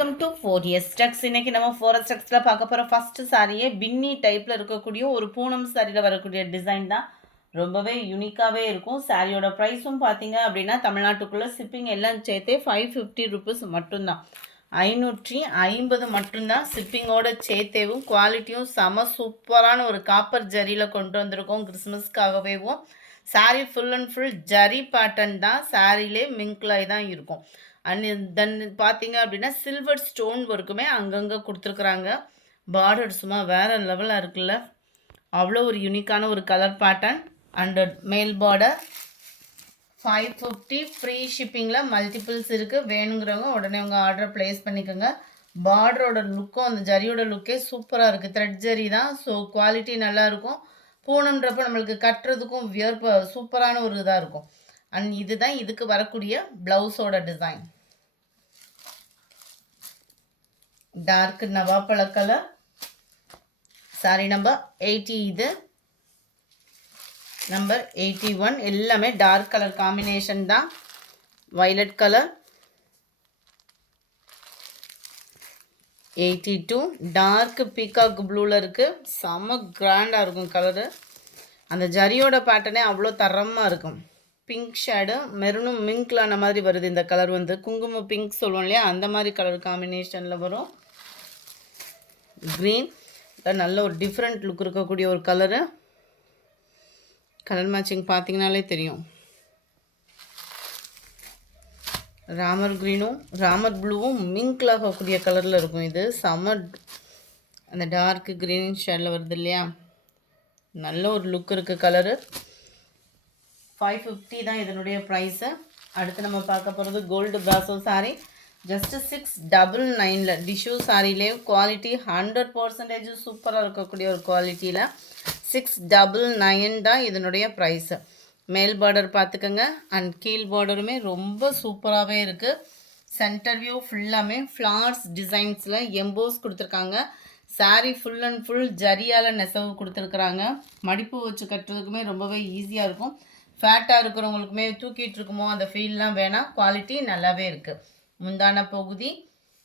Welcome to 4S Stux. இன்னைக்கு நம்ம 4S Stuxல பார்க்க போகிற ஃபர்ஸ்ட் சாரியே பின்னி டைப்பில் இருக்கக்கூடிய ஒரு பூனம் சாரியில் வரக்கூடிய டிசைன் தான். ரொம்பவே யூனிக்காகவே இருக்கும். சாரியோட ப்ரைஸும் பார்த்தீங்க அப்படின்னா தமிழ்நாட்டுக்குள்ளே ஷிப்பிங் எல்லாம் சேர்த்தே 550 ருபீஸ் மட்டும்தான். 550 மட்டும்தான் ஷிப்பிங்கோட சேர்த்தேவும். குவாலிட்டியும் செம சூப்பரான ஒரு காப்பர் ஜரியில் கொண்டு வந்திருக்கோம் கிறிஸ்மஸ்க்காகவேவும். Sari full and full zari pattern தான். சாரிலே மிங்க்லாய் தான் இருக்கும். அண்ட் தென் பார்த்தீங்க அப்படின்னா சில்வர் ஸ்டோன் ஒர்க்குமே அங்கங்கே கொடுத்துருக்குறாங்க. பார்டர் சும்மா வேறு லெவலாக இருக்குல்ல, அவ்வளோ ஒரு யூனிக்கான ஒரு கலர் பேட்டர்ன். அண்ட் மேல் பார்டர் 550 ஃப்ரீ ஷிப்பிங்கில் மல்டிபிள்ஸ் இருக்குது. வேணுங்கிறவங்க உடனே உங்கள் ஆர்டர் ப்ளேஸ் பண்ணிக்கோங்க. பார்டரோட லுக்கும் அந்த ஜரியோட லுக்கே சூப்பராக இருக்குது. த்ரெட் ஜரி தான், ஸோ குவாலிட்டி நல்லாயிருக்கும். பூணுன்றப்போ நம்மளுக்கு கட்டுறதுக்கும் வியர்ப்பு சூப்பரான ஒரு இதாக இருக்கும். அண்ட் இதுதான் இதுக்கு வரக்கூடிய ப்ளவுஸோட டிசைன். டார்க் நவாப்பழ கலர், சாரி நம்பர் 80. இது நம்பர் 81. எல்லாமே டார்க் கலர் காம்பினேஷன் தான். Violet colour 82. டார்க் பீகாக் ப்ளூவில் இருக்குது. செம்ம கிராண்டாக இருக்கும் கலரு. அந்த ஜரியோட பேட்டர்னே அவ்வளோ தரமாக இருக்கும். பிங்க் ஷேடு மெரூனும் மிங்க்லான மாதிரி வருது. இந்த கலர் வந்து குங்குமம் பிங்க் சொல்லுவோம் இல்லையா, அந்த மாதிரி கலர் காம்பினேஷனில் வரும். க்ரீன் நல்ல ஒரு டிஃப்ரெண்ட் லுக் இருக்கக்கூடிய ஒரு கலரு. கலர் மேட்சிங் பார்த்தீங்கனாலே தெரியும். ராமர் க்ரீனும் ராமர் ப்ளூவும் மிங்க்ல ஆகக்கூடிய கலரில் இருக்கும். இது செம்ம அந்த டார்க் க்ரீன் ஷேடில் வருது இல்லையா, நல்ல ஒரு லுக் இருக்குது கலரு. 550 தான் இதனுடைய ப்ரைஸு. அடுத்து நம்ம பார்க்க போகிறது gold brasso sari. Just 699 tissue சாரிலே குவாலிட்டி 100% சூப்பராக இருக்கக்கூடிய ஒரு குவாலிட்டியில் 699 தான் இதனுடைய ப்ரைஸு. மேல் பார்டர் பார்த்துக்கோங்க. அண்ட் கீழ் பார்டருமே ரொம்ப சூப்பராகவே இருக்குது. சென்டர் வியூ ஃபுல்லாமே ஃப்ளார்ஸ் டிசைன்ஸில் எம்போஸ் கொடுத்துருக்காங்க. சாரீ ஃபுல் அண்ட் ஃபுல் ஜரியால் நெசவு கொடுத்துருக்குறாங்க. மடிப்பு வச்சு கட்டுறதுக்குமே ரொம்பவே ஈஸியாக இருக்கும். ஃபேட்டாக இருக்கிறவங்களுக்குமே தூக்கிட்டு இருக்குமோ அந்த ஃபீல்லாம் வேணாம். குவாலிட்டி நல்லாவே இருக்குது.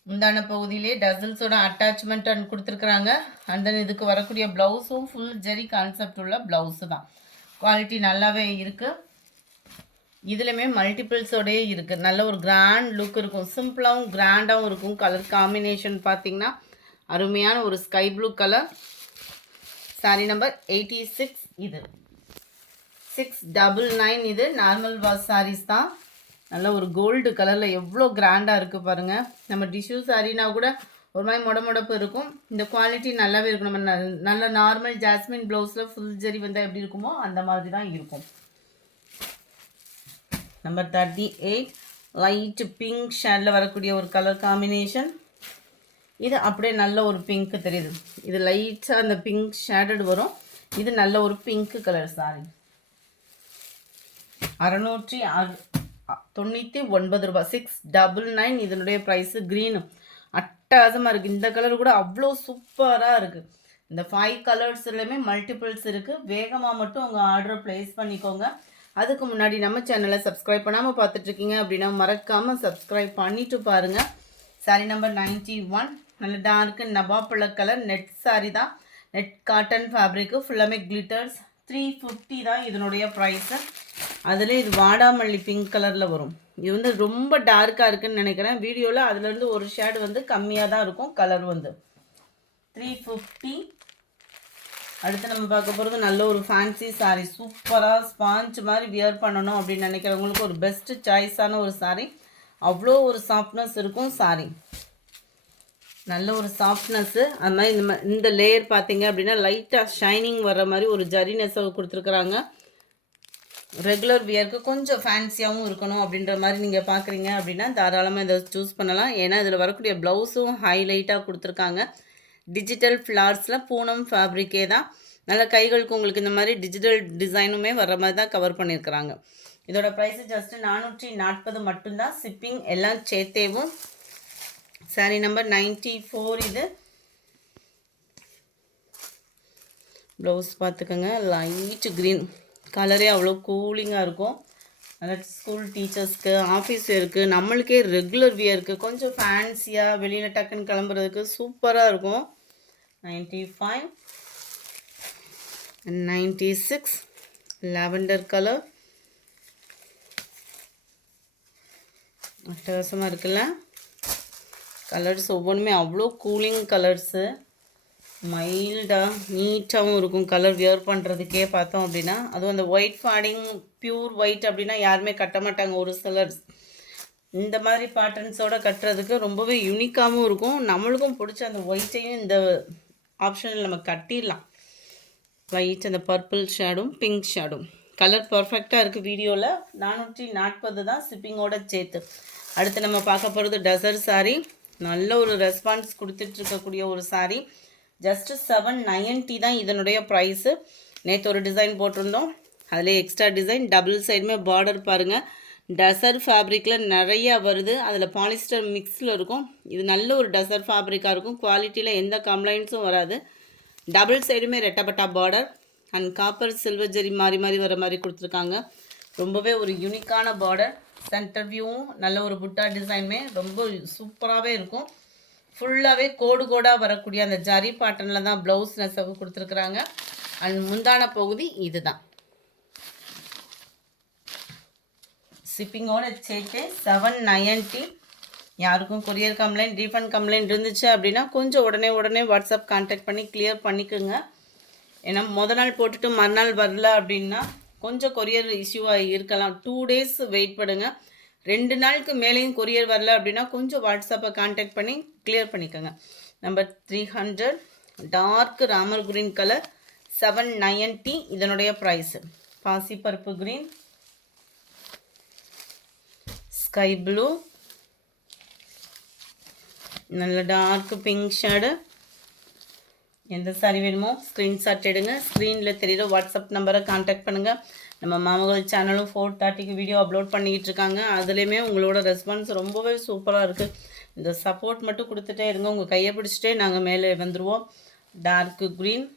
முந்தான பகுதியிலே டசல்ஸோட அட்டாச்மெண்ட் அண்ட் கொடுத்துருக்குறாங்க. அண்ட் தென் இதுக்கு வரக்கூடிய ப்ளவுஸும் ஃபுல் ஜெரி கான்செப்ட் உள்ள ப்ளவுஸு தான். குவாலிட்டி நல்லாவே இருக்குது. இதுலையுமே மல்டிபிள்ஸோடையே இருக்குது. நல்ல ஒரு கிராண்ட் லுக் இருக்கும். சிம்பிளாகவும் கிராண்டாகவும் இருக்கும். கலர் காம்பினேஷன் பார்த்திங்கன்னா அருமையான ஒரு sky blue colour. Sari number 86. இது 699. இது நார்மல் வாஷ் சாரீஸ் தான். நல்ல ஒரு கோல்டு கலரில் எவ்வளோ கிராண்டாக இருக்குது பாருங்கள். நம்ம டிஷ்யூ சாரீனா கூட ஒரு மாதிரி முடப்பு இருக்கும். இந்த குவாலிட்டி நல்லாவே இருக்கும். நம்ம நல்ல நார்மல் ஜாஸ்மின் ப்ளவுஸில் ஃபுல் ஜெரி வந்தால் எப்படி இருக்குமோ அந்த மாதிரி தான் இருக்கும். நம்பர் 38 லைட் பிங்க் ஷேடில் வரக்கூடிய ஒரு கலர் காம்பினேஷன். இது அப்படியே நல்ல ஒரு பிங்க் தெரியுது. இது லைட்டாக அந்த பிங்க் ஷேடட் வரும். இது நல்ல ஒரு பிங்க் கலர் சாரி. 699 ரூபாய். 699 இதனுடைய ப்ரைஸு. க்ரீனு அட்டகாசமாக இருக்குது. இந்த கலர் கூட அவ்வளோ சூப்பராக இருக்குது. இந்த 5 கலர்ஸ்லையுமே மல்டிபிள்ஸ் இருக்குது. வேகமாக மட்டும் உங்கள் ஆர்டரை ப்ளேஸ் பண்ணிக்கோங்க. அதுக்கு முன்னாடி நம்ம சேனலை சப்ஸ்கிரைப் பண்ணாமல் பார்த்துட்ருக்கீங்க அப்படின்னா மறக்காமல் சப்ஸ்கிரைப் பண்ணிவிட்டு பாருங்கள். Sorry number 91. நல்ல டார்க்கு நவாப்பழ கலர் நெட் சாரி தான். நெட் காட்டன் ஃபேப்ரிக்கு ஃபுல்லாமே கிளிட்டர்ஸ். 350 தான் இதனுடைய ப்ரைஸு. அதில் இது வாடாமல்லி பிங்க் கலரில் வரும். இது வந்து ரொம்ப டார்க்காக இருக்குதுன்னு நினைக்கிறேன். வீடியோவில் அதுலேருந்து ஒரு ஷேடு வந்து கம்மியாக தான் இருக்கும். கலர் வந்து 350. அடுத்து நம்ம பார்க்க போகிறது நல்ல ஒரு ஃபேன்சி சாரீ. சூப்பராக ஸ்பாஞ்ச் மாதிரி வியர் பண்ணணும் அப்படின்னு நினைக்கிறவங்களுக்கு ஒரு பெஸ்ட்டு சாய்ஸான ஒரு சாரீ. அவ்வளோ ஒரு சாஃப்ட்னஸ் இருக்கும் சாரீ. நல்ல ஒரு சாஃப்ட்னஸ்ஸு. அது மாதிரி இந்த லேயர் பார்த்தீங்க அப்படின்னா லைட்டாக ஷைனிங் வர்ற மாதிரி ஒரு ஜரி நெசவு கொடுத்துருக்குறாங்க. ரெகுலர் வியருக்கு கொஞ்சம் ஃபேன்சியாகவும் இருக்கணும் அப்படின்ற மாதிரி நீங்கள் பார்க்குறீங்க அப்படின்னா தாராளமாக இதை சூஸ் பண்ணலாம். ஏன்னா இதில் வரக்கூடிய ப்ளவுஸும் ஹைலைட்டாக கொடுத்துருக்காங்க. டிஜிட்டல் ஃப்ளார்ஸில் பூனம் ஃபேப்ரிக்கே தான். நல்ல கைகளுக்கு உங்களுக்கு இந்த மாதிரி டிஜிட்டல் டிசைனுமே வர்ற மாதிரி தான் கவர் பண்ணியிருக்கிறாங்க. இதோட ப்ரைஸு ஜஸ்ட்டு 440 மட்டும்தான். ஷிப்பிங் எல்லாம் சேர்த்தேவும். Sorry number 94. இது ப்ளவுஸ் பார்த்துக்கோங்க. லைட் க்ரீன் கலரே அவ்வளோ கூலிங்காக இருக்கும். அதாவது ஸ்கூல் டீச்சர்ஸ்க்கு, ஆஃபீஸ் வேருக்கு, நம்மளுக்கே ரெகுலர் வியருக்கு கொஞ்சம் ஃபேன்சியாக வெளியில் டக்குன்னு கிளம்புறதுக்கு சூப்பராக இருக்கும். 95 and 96 lavender கலர் அட்டகாசமாக இருக்குல்ல. கலர்ஸ் ஒவ்வொன்றுமே அவ்வளோ கூலிங் கலர்ஸு, மைல்டாக நீட்டாகவும் இருக்கும். கலர் வியர் பண்ணுறதுக்கே பார்த்தோம் அப்படின்னா, அதுவும் அந்த ஒயிட் ஃபேடிங் பியூர் ஒயிட் அப்படின்னா யாருமே கட்ட மாட்டாங்க. ஒரு சிலர் இந்த மாதிரி பேட்டர்ன்ஸோடு கட்டுறதுக்கு ரொம்பவே யூனிக்காகவும் இருக்கும். நம்மளுக்கும் பிடிச்ச அந்த ஒயிட்டையும் இந்த ஆப்ஷனில் நம்ம கட்டிடலாம். லைட் அந்த பர்பிள் ஷேடும் பிங்க் ஷேடும் கலர் பர்ஃபெக்டாக இருக்குது. வீடியோவில் 440 தான் ஷிப்பிங்கோட சேர்த்து. அடுத்து நம்ம பார்க்க போகிறது டசர் சாரீ. நல்ல ஒரு ரெஸ்பான்ஸ் கொடுத்துட்ருக்கக்கூடிய ஒரு சாரீ. ஜஸ்ட்டு 790 தான் இதனுடைய ப்ரைஸு. நேற்று ஒரு டிசைன் போட்டிருந்தோம், அதில் எக்ஸ்ட்ரா டிசைன் டபுள் சைடுமே பார்டர் பாருங்கள். டசர் ஃபேப்ரிக்கில் நிறையா வருது, அதில் பாலிஸ்டர் மிக்ஸில் இருக்கும். இது நல்ல ஒரு டசர் ஃபேப்ரிக்காக இருக்கும். குவாலிட்டியில் எந்த கம்ப்ளைண்ட்ஸும் வராது. டபுள் சைடுமே ரெட்டப்பட்டா பார்டர் அண்ட் காப்பர் சில்வர் ஜெரி மாறி மாறி வர மாதிரி கொடுத்துருக்காங்க. ரொம்பவே ஒரு யூனிக்கான பார்டர். சென்டர் வியூவும் நல்ல ஒரு புட்டா டிசைனுமே ரொம்ப சூப்பராகவே இருக்கும். ஃபுல்லாகவே கோடு கோடாக வரக்கூடிய அந்த ஜரி பேட்டர்னில் தான் ப்ளவுஸ் நெசவு கொடுத்துருக்குறாங்க. அண்ட் முந்தான பகுதி இது தான். ஷிப்பிங்கோட சேர்த்து 790. யாருக்கும் கொரியர் கம்ப்ளைண்ட் ரீஃபண்ட் கம்ப்ளைண்ட் இருந்துச்சு அப்படின்னா கொஞ்சம் உடனே வாட்ஸ்அப் கான்டாக்ட் பண்ணி கிளியர் பண்ணிக்கோங்க. ஏன்னா நாள் போட்டுட்டு மறுநாள் வரல அப்படின்னா கொஞ்சம் கொரியர் இஷ்யூவாக இருக்கலாம். 2 days வெயிட் பண்ணுங்க. 2 நாளுக்கு மேலேயும் கொரியர் வரல அப்படின்னா கொஞ்சம் வாட்ஸ்அப்பை கான்டாக்ட் பண்ணி கிளியர் பண்ணிக்கோங்க. Number 300 dark Ramar green colour 790 இதனுடைய ப்ரைஸு. பாசிப்பருப்பு க்ரீன், ஸ்கை ப்ளூ, நல்ல டார்க் பிங்க் ஷேடு. எந்த சாரி வேணுமோ ஸ்க்ரீன்ஷாட் எடுங்க. ஸ்க்ரீனில் தெரியுற வாட்ஸ்அப் நம்பரை கான்டாக்ட் பண்ணுங்கள். நம்ம மாமகள் சேனலும் 4:30க்கு வீடியோ அப்லோட் பண்ணிக்கிட்டு இருக்காங்க. அதுலேயுமே உங்களோட ரெஸ்பான்ஸ் ரொம்பவே சூப்பராக இருக்குது. இந்த சப்போர்ட் மட்டும் கொடுத்துட்டே இருங்க. உங்கள் கையை பிடிச்சிட்டே நாங்கள் மேலே வந்துடுவோம். டார்க்கு க்ரீன்,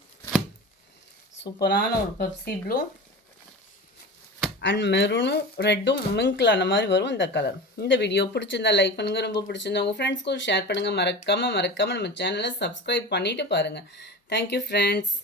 சூப்பரான ஒரு பெப்சி ப்ளூ அண்ட் மெரூனும் ரெட்டும் மிங்க்லான மாதிரி வரும் இந்த கலர். இந்த வீடியோ பிடிச்சிருந்தா லைக் பண்ணுங்கள். ரொம்ப பிடிச்சிருந்தா உங்கள் ஃப்ரெண்ட்ஸ்க்கும் ஷேர் பண்ணுங்கள். மறக்காமல் நம்ம சேனலை சப்ஸ்கிரைப் பண்ணிவிட்டு பாருங்கள். Thank you friends.